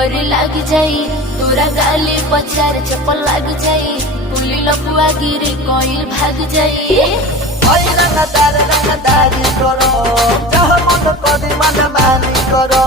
और लग जाई तोरा गाली पचार चप्पल लग जाई पुली लपुआ गिरी कोई भाग जाई ओई रंगदारी करो चाह मन कदी मन मानी करो